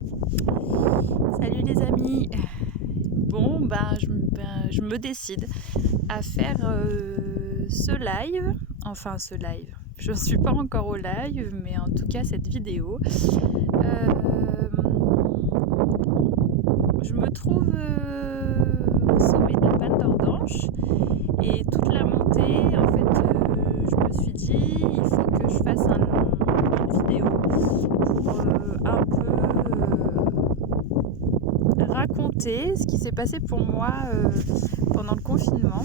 Salut les amis. Bon, je me décide à faire ce live. Enfin, ce live. Je ne suis pas encore au live, mais en tout cas, cette vidéo. Je me trouve au sommet de la Panne d'Ordanche et toute la montée, en fait, je me suis dit, il faut que je fasse une vidéo pour un peu raconter ce qui s'est passé pour moi pendant le confinement,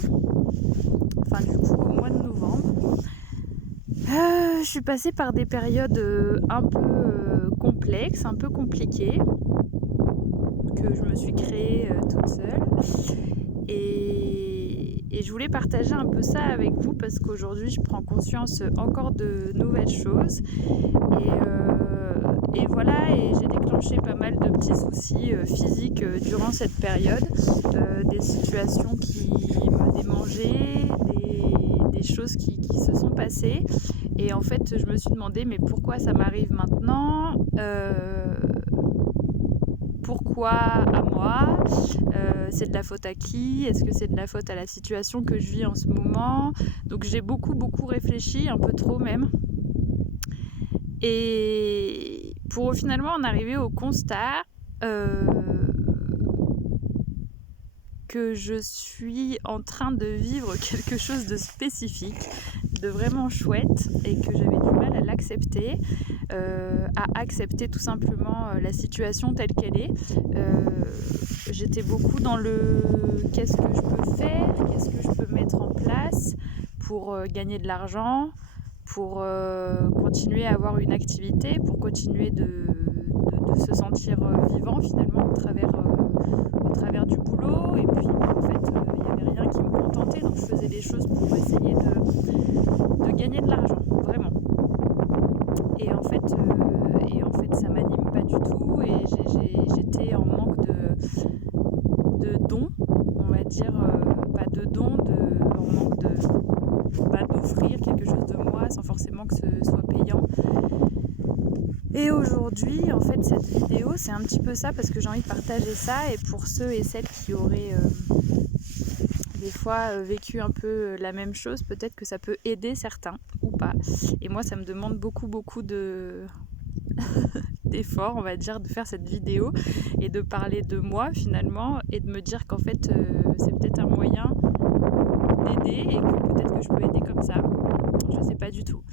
enfin du coup au mois de novembre. Je suis passée par des périodes un peu complexes, un peu compliquées, que je me suis créée toute seule. Et je voulais partager un peu ça avec vous parce qu'aujourd'hui je prends conscience encore de nouvelles choses. Et voilà, et j'ai déclenché pas mal de petits soucis physiques durant cette période, des situations qui me démangeaient, des choses qui se sont passées. Et en fait, je me suis demandé, mais pourquoi ça m'arrive maintenant ? Pourquoi à moi ? C'est de la faute à qui ? Est-ce que c'est de la faute à la situation que je vis en ce moment ? Donc j'ai beaucoup réfléchi, un peu trop même. Et pour finalement en arriver au constat que je suis en train de vivre quelque chose de spécifique, de vraiment chouette, et que j'avais du mal à l'accepter, à accepter tout simplement la situation telle qu'elle est. J'étais beaucoup dans le qu'est-ce que je peux faire, qu'est-ce que je peux mettre en place pour gagner de l'argent, pour continuer à avoir une activité, pour continuer de se sentir vivant finalement au travers du boulot. Et puis en fait il n'y avait rien qui me contentait, donc je faisais des choses pour essayer de gagner de l'argent, vraiment. Et en fait ça m'anime pas du tout, et j'étais en manque de dons, on va dire, pas de dons, en manque d'offrir quelque chose de moi sans forcément que ce soit payant. Et aujourd'hui, en fait, cette vidéo, c'est un petit peu ça, parce que j'ai envie de partager ça, et pour ceux et celles qui auraient des fois vécu un peu la même chose, peut-être que ça peut aider certains, ou pas. Et moi, ça me demande beaucoup d'efforts, on va dire, de faire cette vidéo, et de parler de moi, finalement, et de me dire qu'en fait, c'est peut-être un moyen d'aider, et que peut-être que je peux aider comme ça. Je sais pas du tout.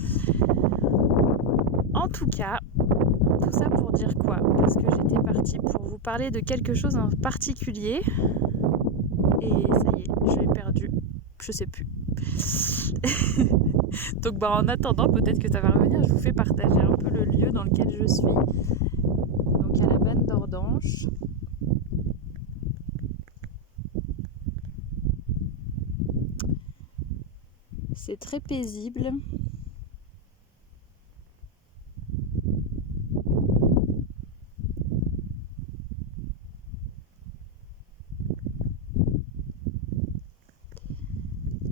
En tout cas, tout ça pour dire quoi ? Parce que j'étais partie pour vous parler de quelque chose en particulier. Et ça y est, je l'ai perdu. Je sais plus. Donc en attendant, peut-être que ça va revenir, je vous fais partager un peu le lieu dans lequel je suis. Donc à la Panne d'Ordanche. C'est très paisible.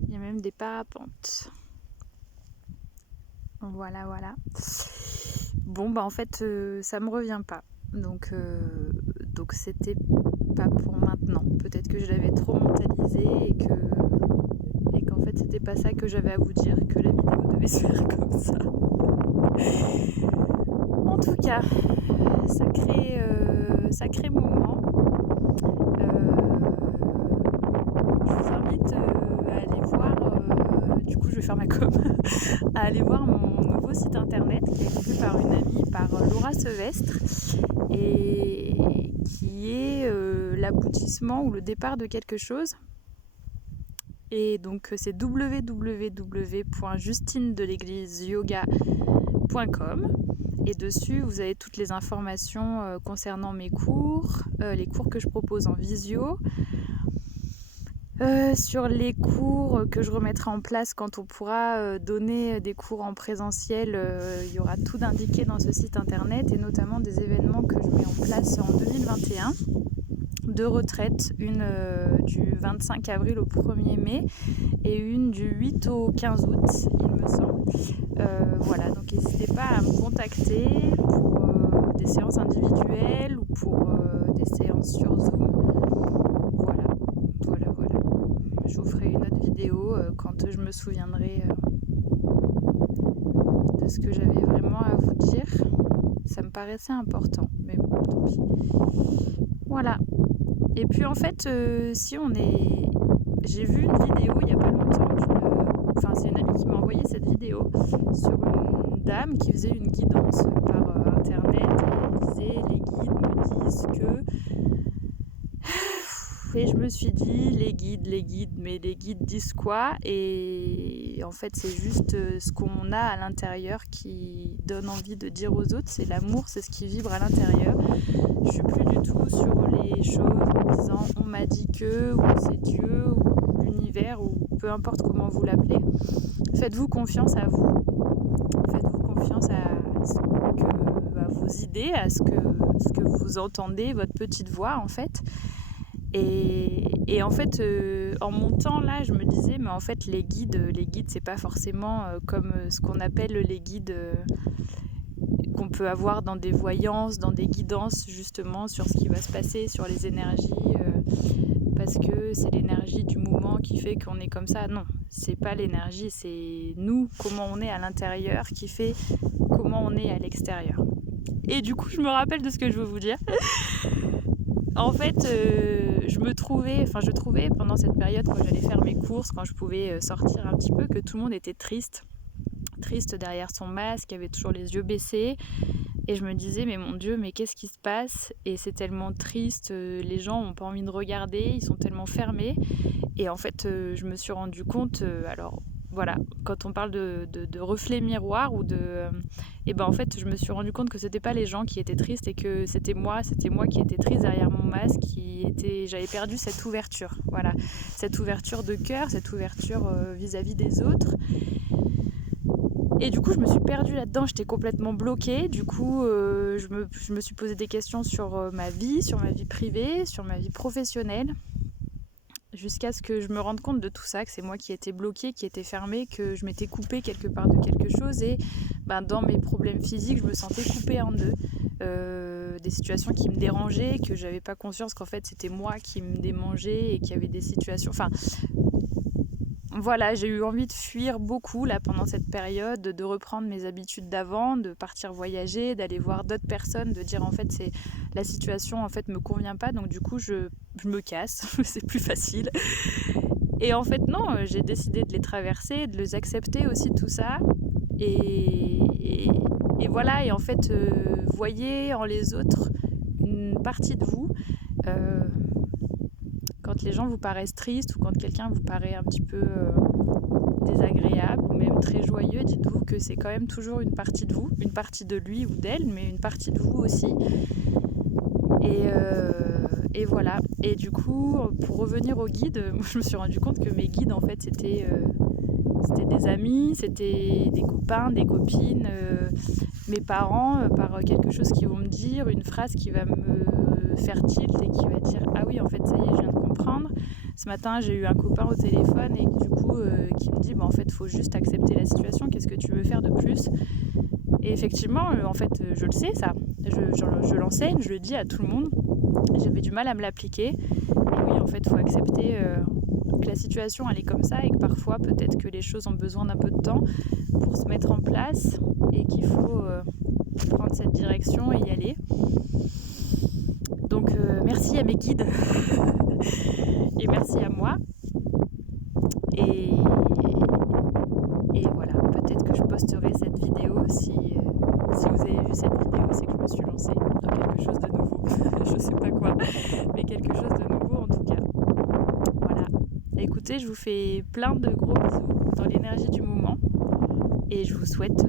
Il y a même des parapentes. Voilà. Bon, en fait, ça me revient pas. Donc c'était pas pour maintenant. Peut-être que je l'avais trop mentalisé, et qu'en fait, c'était pas ça que j'avais à vous dire, que la vidéo devait se faire comme ça. En tout cas, sacré moment. Je vous invite à aller voir, du coup je vais faire ma com, à aller voir mon nouveau site internet qui est écrit par une amie, par Laura Sevestre, et qui est l'aboutissement ou le départ de quelque chose. Et donc c'est www.justinedeleglisyoga.com, et dessus vous avez toutes les informations concernant mes cours, les cours que je propose en visio, sur les cours que je remettrai en place quand on pourra donner des cours en présentiel. Il y aura tout d'indiqué dans ce site internet, et notamment des événements que je mets en place en 2021. 2 retraites, une du 25 avril au 1er mai et une du 8 au 15 août, il me semble. Voilà, donc n'hésitez pas à me contacter pour des séances individuelles ou pour des séances sur Zoom. Voilà. Je vous ferai une autre vidéo quand je me souviendrai de ce que j'avais vraiment à vous dire. Ça me paraissait important, mais bon, tant pis. Voilà. Et puis en fait, j'ai vu une vidéo il n'y a pas longtemps, c'est une amie qui m'a envoyé cette vidéo sur une dame qui faisait une guidance par internet. Elle disait, les guides me disent que... Et je me suis dit, les guides, mais les guides disent quoi? Et en fait, c'est juste ce qu'on a à l'intérieur qui donne envie de dire aux autres. C'est l'amour, c'est ce qui vibre à l'intérieur. Je suis plus du tout sur les choses en disant on m'a dit que, ou c'est Dieu, ou l'univers, ou peu importe comment vous l'appelez. Faites-vous confiance à vous. Faites-vous confiance à vos idées, à ce que vous entendez, votre petite voix en fait. Et en fait, en montant là, je me disais, mais en fait, les guides, c'est pas forcément comme ce qu'on appelle les guides qu'on peut avoir dans des voyances, dans des guidances, justement, sur ce qui va se passer, sur les énergies, parce que c'est l'énergie du moment qui fait qu'on est comme ça. Non, c'est pas l'énergie, c'est nous, comment on est à l'intérieur, qui fait comment on est à l'extérieur. Et du coup, je me rappelle de ce que je veux vous dire. En fait, je trouvais pendant cette période, quand j'allais faire mes courses, quand je pouvais sortir un petit peu, que tout le monde était triste derrière son masque, avait toujours les yeux baissés. Et je me disais, mais mon Dieu, mais qu'est-ce qui se passe? Et c'est tellement triste, les gens n'ont pas envie de regarder, ils sont tellement fermés. Et en fait, je me suis rendu compte, voilà, quand on parle de reflet miroir ou en fait, je me suis rendu compte que c'était pas les gens qui étaient tristes et que c'était moi qui étais triste derrière mon masque, j'avais perdu cette ouverture, voilà, cette ouverture de cœur, cette ouverture vis-à-vis des autres. Et du coup, je me suis perdue là-dedans, j'étais complètement bloquée. Du coup, je me suis posé des questions sur ma vie privée, sur ma vie professionnelle. Jusqu'à ce que je me rende compte de tout ça, que c'est moi qui étais bloquée, qui étais fermée, que je m'étais coupée quelque part de quelque chose. Et dans mes problèmes physiques, je me sentais coupée en deux. Des situations qui me dérangeaient, que j'avais pas conscience qu'en fait c'était moi qui me démangeais et qu'il y avait des situations... Voilà, j'ai eu envie de fuir beaucoup là pendant cette période, de reprendre mes habitudes d'avant, de partir voyager, d'aller voir d'autres personnes, de dire en fait la situation en fait me convient pas, donc du coup je me casse, c'est plus facile. Et en fait non, j'ai décidé de les traverser, de les accepter aussi tout ça. Et voilà, et en fait voyez en les autres une partie de vous. Quand les gens vous paraissent tristes ou quand quelqu'un vous paraît un petit peu désagréable ou même très joyeux, dites-vous que c'est quand même toujours une partie de vous, une partie de lui ou d'elle, mais une partie de vous aussi. Et voilà. Et du coup, pour revenir aux guides, moi, je me suis rendu compte que mes guides, en fait, c'était des amis, c'était des copains, des copines, mes parents, par quelque chose qu'ils vont me dire, une phrase qui va me faire tilt et qui va dire « Ah oui, en fait, ça y est, je viens de comprendre ». Ce matin, j'ai eu un copain au téléphone et du coup, qui me dit « En fait, il faut juste accepter la situation, qu'est-ce que tu veux faire de plus ?» Et effectivement, en fait, je le sais, ça. Je l'enseigne, je le dis à tout le monde. J'avais du mal à me l'appliquer. Et oui, en fait, il faut accepter que la situation, elle est comme ça et que parfois, peut-être que les choses ont besoin d'un peu de temps pour se mettre en place et qu'il faut prendre cette direction et y aller. Donc, merci à mes guides et merci à moi. Et voilà, peut-être que je posterai cette vidéo. Si vous avez vu cette vidéo, c'est que je me suis lancée dans quelque chose de nouveau. Je sais pas quoi, mais quelque chose de nouveau en tout cas. Voilà. Écoutez, je vous fais plein de gros bisous dans l'énergie du moment. Et je vous souhaite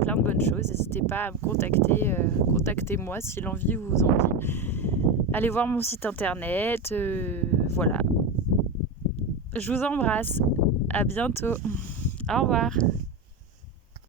plein de bonnes choses. N'hésitez pas à me contacter. Contactez-moi si l'envie vous en dit. Allez voir mon site internet. Voilà. Je vous embrasse. À bientôt. Au revoir.